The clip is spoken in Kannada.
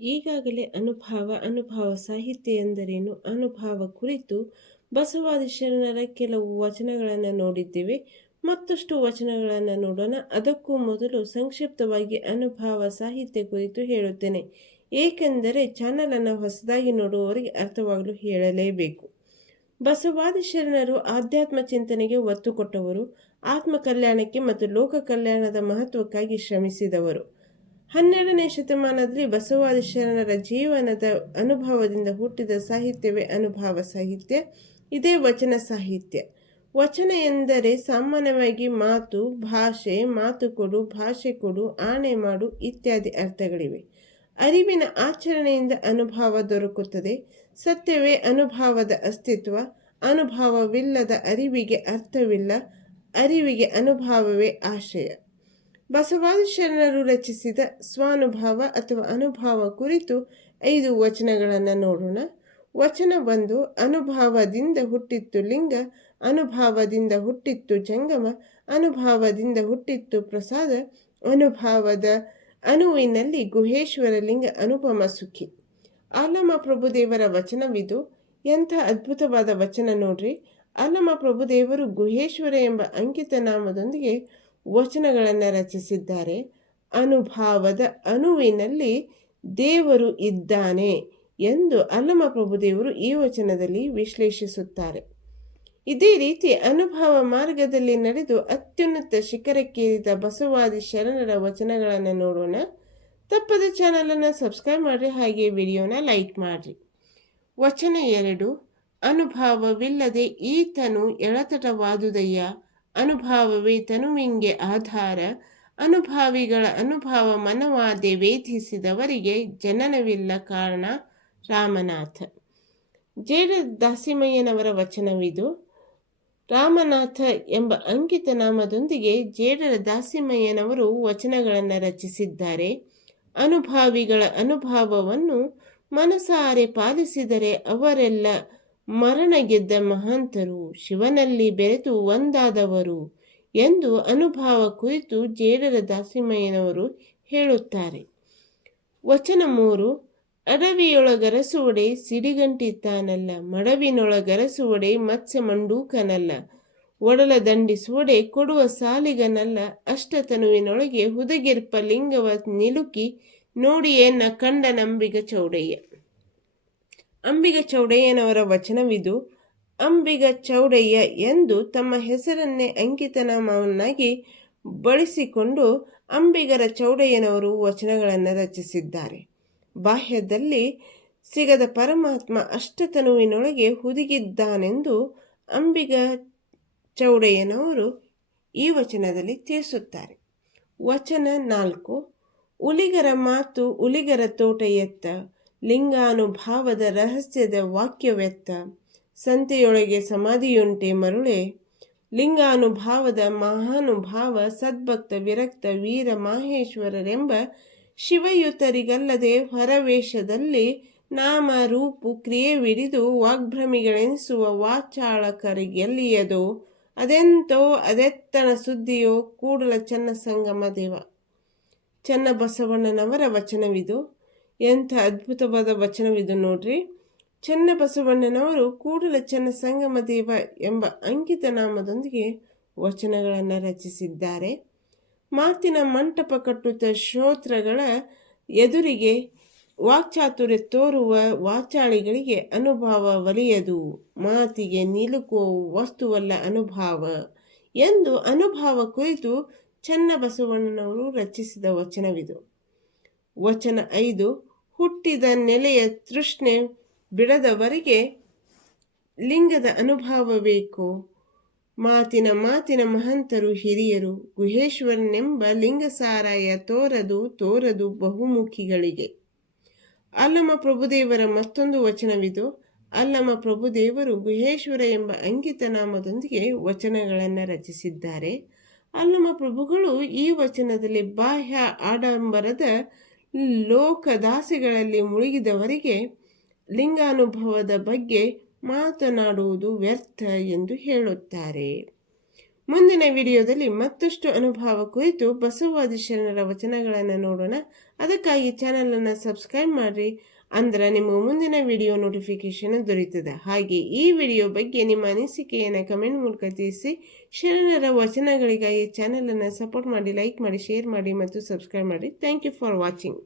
ಈಗಾಗಲೇ ಅನುಭವ ಸಾಹಿತ್ಯ ಎಂದರೇನು, ಅನುಭವ ಕುರಿತು ಬಸವಾದಿ ಶರಣರ ಕೆಲವು ವಚನಗಳನ್ನು ನೋಡಿದ್ದೇವೆ. ಮತ್ತಷ್ಟು ವಚನಗಳನ್ನು ನೋಡೋಣ. ಅದಕ್ಕೂ ಮೊದಲು ಸಂಕ್ಷಿಪ್ತವಾಗಿ ಅನುಭವ ಸಾಹಿತ್ಯ ಕುರಿತು ಹೇಳುತ್ತೇನೆ, ಏಕೆಂದರೆ ಚಾನಲನ್ನು ಹೊಸದಾಗಿ ನೋಡುವವರಿಗೆ ಅರ್ಥವಾಗಲು ಹೇಳಲೇಬೇಕು. ಬಸವಾದಿ ಶರಣರು ಆಧ್ಯಾತ್ಮ ಚಿಂತನೆಗೆ ಒತ್ತು ಕೊಟ್ಟವರು, ಆತ್ಮ ಕಲ್ಯಾಣಕ್ಕೆ ಮತ್ತು ಲೋಕ ಕಲ್ಯಾಣದ ಮಹತ್ವಕ್ಕಾಗಿ ಶ್ರಮಿಸಿದವರು. 12ನೇ ಶತಮಾನದಲ್ಲಿ ಬಸವಾದಿ ಶರಣರ ಜೀವನದ ಅನುಭವದಿಂದ ಹುಟ್ಟಿದ ಸಾಹಿತ್ಯವೇ ಅನುಭವ ಸಾಹಿತ್ಯ. ಇದೇ ವಚನ ಸಾಹಿತ್ಯ. ವಚನ ಎಂದರೆ ಸಾಮಾನ್ಯವಾಗಿ ಮಾತು, ಭಾಷೆ, ಮಾತು ಕೊಡು, ಭಾಷೆ ಕೊಡು, ಆಣೆ ಮಾಡು ಇತ್ಯಾದಿ ಅರ್ಥಗಳಿವೆ. ಅರಿವಿನ ಆಚರಣೆಯಿಂದ ಅನುಭವ ದೊರಕುತ್ತದೆ. ಸತ್ಯವೇ ಅನುಭವದ ಅಸ್ತಿತ್ವ. ಅನುಭವವಿಲ್ಲದ ಅರಿವಿಗೆ ಅರ್ಥವಿಲ್ಲ. ಅರಿವಿಗೆ ಅನುಭವವೇ ಆಶಯ. ಬಸವಾದಿ ಶರಣರು ರಚಿಸಿದ ಸ್ವಾನುಭವ ಅಥವಾ ಅನುಭವ ಕುರಿತು 5 ವಚನಗಳನ್ನು ನೋಡೋಣ. ವಚನ 1. ಅನುಭವದಿಂದ ಹುಟ್ಟಿತ್ತು ಲಿಂಗ, ಅನುಭವದಿಂದ ಹುಟ್ಟಿತ್ತು ಜಂಗಮ, ಅನುಭವದಿಂದ ಹುಟ್ಟಿತ್ತು ಪ್ರಸಾದ, ಅನುಭವದ ಅಣುವಿನಲ್ಲಿ ಗುಹೇಶ್ವರ ಲಿಂಗ ಅನುಪಮ ಸುಖಿ. ಆಲಮ ಪ್ರಭುದೇವರ ವಚನವಿದು. ಎಂಥ ಅದ್ಭುತವಾದ ವಚನ ನೋಡ್ರಿ. ಆಲಮ ಪ್ರಭುದೇವರು ಗುಹೇಶ್ವರ ಎಂಬ ಅಂಕಿತ ನಾಮದೊಂದಿಗೆ ವಚನಗಳನ್ನು ರಚಿಸಿದ್ದಾರೆ. ಅನುಭವದ ಅಣುವಿನಲ್ಲಿ ದೇವರು ಇದ್ದಾನೆ ಎಂದು ಆಲಮ ಪ್ರಭುದೇವರು ಈ ವಚನದಲ್ಲಿ ವಿಶ್ಲೇಷಿಸುತ್ತಾರೆ. ಇದೇ ರೀತಿ ಅನುಭವ ಮಾರ್ಗದಲ್ಲಿ ನಡೆದು ಅತ್ಯುನ್ನತ ಶಿಖರಕ್ಕೇರಿದ ಬಸವಾದಿ ಶರಣರ ವಚನಗಳನ್ನು ನೋಡೋಣ. ತಪ್ಪದ ಚಾನಲನ್ನು ಸಬ್ಸ್ಕ್ರೈಬ್ ಮಾಡಿರಿ, ಹಾಗೆ ವಿಡಿಯೋನ ಲೈಕ್ ಮಾಡಿರಿ. ವಚನ 2. ಅನುಭವವಿಲ್ಲದೆ ಈ ತನು ಎಳತಟವಾದುದಯ್ಯ, ಅನುಭವವೇ ತನುವಿಂಗೆ ಆಧಾರ, ಅನುಭಾವಿಗಳ ಅನುಭವ ಮನವಾದೆ ವೇಧಿಸಿದವರಿಗೆ ಜನನವಿಲ್ಲ ಕಾರಣ. ರಾಮನಾಥ. ಜೇಡ ದಾಸಿಮಯ್ಯನವರ ವಚನವಿದು. ರಾಮನಾಥ ಎಂಬ ಅಂಕಿತ ನಾಮದೊಂದಿಗೆ ಜೇಡರ ದಾಸಿಮಯ್ಯನವರು ವಚನಗಳನ್ನು ರಚಿಸಿದ್ದಾರೆ. ಅನುಭಾವಿಗಳ ಅನುಭವವನ್ನು ಮನಸಾರೆ ಪಾಲಿಸಿದರೆ ಅವರೆಲ್ಲ ಮರಣ ಗೆದ್ದ ಮಹಾಂತರು, ಶಿವನಲ್ಲಿ ಬೆರೆತು ಒಂದಾದವರು ಎಂದು ಅನುಭವ ಕುರಿತು ಜೇಡರ ದಾಸಿಮಯ್ಯನವರು ಹೇಳುತ್ತಾರೆ. ವಚನ 3. ಅಡವಿಯೊಳಗರಸುವಡೆ ಸಿಡಿಗಂಟಿತ್ತಾನಲ್ಲ, ಮಡವಿನೊಳಗರಸುವಡೆ ಮತ್ಸ್ಯ ಮಂಡೂಕನಲ್ಲ, ಒಡಲ ದಂಡಿಸುವಡೆ ಕೊಡುವ ಸಾಲಿಗನಲ್ಲ, ಅಷ್ಟತನುವಿನೊಳಗೆ ಹುದಗಿರ್ಪ ಲಿಂಗವ ನಿಲುಕಿ ನೋಡಿಯೇ ನ ಕಂಡ ನಂಬಿಗ ಚೌಡಯ್ಯ. ಅಂಬಿಗ ಚೌಡಯ್ಯನವರ ವಚನವಿದು. ಅಂಬಿಗ ಚೌಡಯ್ಯ ಎಂದು ತಮ್ಮ ಹೆಸರನ್ನೇ ಅಂಕಿತನಾಮವನ್ನಾಗಿ ಬಳಸಿಕೊಂಡು ಅಂಬಿಗರ ಚೌಡಯ್ಯನವರು ವಚನಗಳನ್ನು ರಚಿಸಿದ್ದಾರೆ. ಬಾಹ್ಯದಲ್ಲಿ ಸಿಗದ ಪರಮಾತ್ಮ ಅಷ್ಟತನುವಿನೊಳಗೆ ಹುದುಗಿದ್ದಾನೆಂದು ಅಂಬಿಗ ಚೌಡಯ್ಯನವರು ಈ ವಚನದಲ್ಲಿ ತಿಳಿಸುತ್ತಾರೆ. ವಚನ 4. ಉಲಿಗರ ಮಾತು ಉಲಿಗರ ತೋಟ ಎತ್ತ, ಲಿಂಗಾನುಭಾವದ ರಹಸ್ಯದ ವಾಕ್ಯವೆತ್ತ, ಸಂತೆಯೊಳಗೆ ಸಮಾಧಿಯುಂಟೆ ಮರುಳೆ, ಲಿಂಗಾನುಭಾವದ ಮಹಾನುಭಾವ ಸದ್ಭಕ್ತ ವಿರಕ್ತ ವೀರ ಮಾಹೇಶ್ವರರೆಂಬ ಶಿವಯುತರಿಗಲ್ಲದೆ ಹೊರವೇಷದಲ್ಲಿ ನಾಮ ರೂಪು ಕ್ರಿಯೆವಿಡಿದು ವಾಗ್ಭ್ರಮಿಗಳೆನಿಸುವ ವಾಚಾಳಕರಿಗೆಲ್ಲಿಯದೋ ಅದೆಂತೋ ಅದೆತ್ತನ ಸುದ್ದಿಯೋ ಕೂಡಲ ಚನ್ನ ಸಂಗಮ ದೇವ. ಚನ್ನಬಸವಣ್ಣನವರ ವಚನವಿದು. ಎಂಥ ಅದ್ಭುತವಾದ ವಚನವಿದು ನೋಡ್ರಿ. ಚನ್ನಬಸವಣ್ಣನವರು ಕೂಡಲ ಚನ್ನ ಸಂಗಮ ದೇವ ಎಂಬ ಅಂಕಿತ ನಾಮದೊಂದಿಗೆ ವಚನಗಳನ್ನು ರಚಿಸಿದ್ದಾರೆ. ಮಾತಿನ ಮಂಟಪ ಕಟ್ಟುತ್ತ ಶ್ರೋತೃಗಳ ಎದುರಿಗೆ ವಾಕ್ಚಾತುರ್ಯ ತೋರುವ ವಾಚಾಳಿಗಳಿಗೆ ಅನುಭವ ಒಲಿಯದು, ಮಾತಿಗೆ ನಿಲುಕುವ ವಸ್ತುವಲ್ಲ ಅನುಭವ ಎಂದು ಅನುಭವ ಕುರಿತು ಚನ್ನಬಸವಣ್ಣನವರು ರಚಿಸಿದ ವಚನವಿದು. ವಚನ 5. ಹುಟ್ಟಿದ ನೆಲೆಯ ತೃಷ್ಣೆ ಬಿಡದವರಿಗೆ ಲಿಂಗದ ಅನುಭವ ಬೇಕು, ಮಾತಿನ ಮಹಂತರು ಹಿರಿಯರು, ಗುಹೇಶ್ವರನೆಂಬ ಲಿಂಗಸಾರಾಯ ತೋರದು ಬಹುಮುಖಿಗಳಿಗೆ. ಅಲ್ಲಮ ಪ್ರಭುದೇವರ ಮತ್ತೊಂದು ವಚನವಿದು. ಅಲ್ಲಮ ಪ್ರಭುದೇವರು ಗುಹೇಶ್ವರ ಎಂಬ ಅಂಕಿತ ನಾಮದೊಂದಿಗೆ ವಚನಗಳನ್ನು ರಚಿಸಿದ್ದಾರೆ. ಅಲ್ಲಮ ಪ್ರಭುಗಳು ಈ ವಚನದಲ್ಲಿ ಬಾಹ್ಯ ಆಡಂಬರದ ಲೋಕದಾಸೆಗಳಲ್ಲಿ ಮುಳುಗಿದವರಿಗೆ ಲಿಂಗಾನುಭವದ ಬಗ್ಗೆ ಮಾತನಾಡುವುದು ವ್ಯರ್ಥ ಎಂದು ಹೇಳುತ್ತಾರೆ. ಮುಂದಿನ ವಿಡಿಯೋದಲ್ಲಿ ಮತ್ತಷ್ಟು ಅನುಭವ ಕುರಿತು ಬಸವವಾದಿ ಶರಣರ ವಚನಗಳನ್ನು ನೋಡೋಣ. ಅದಕ್ಕಾಗಿ ಚಾನಲನ್ನು ಸಬ್ಸ್ಕ್ರೈಬ್ ಮಾಡಿರಿ, ಅಂದ್ರೆ ನಿಮಗೆ ಮುಂದಿನ ವಿಡಿಯೋ ನೋಟಿಫಿಕೇಶನ್ ದೊರೆಯುತ್ತದೆ. ಹಾಗೆ ಈ ವಿಡಿಯೋ ಬಗ್ಗೆ ನಿಮ್ಮ ಅನಿಸಿಕೆಯನ್ನು ಕಮೆಂಟ್ ಮೂಲಕ ತಿಳಿಸಿ. ಶರಣರ ವಚನಗಳಿಗಾಗಿ ಚಾನಲನ್ನು ಸಪೋರ್ಟ್ ಮಾಡಿ, ಲೈಕ್ ಮಾಡಿ, ಶೇರ್ ಮಾಡಿ ಮತ್ತು ಸಬ್ಸ್ಕ್ರೈಬ್ ಮಾಡಿ. Thank you for watching.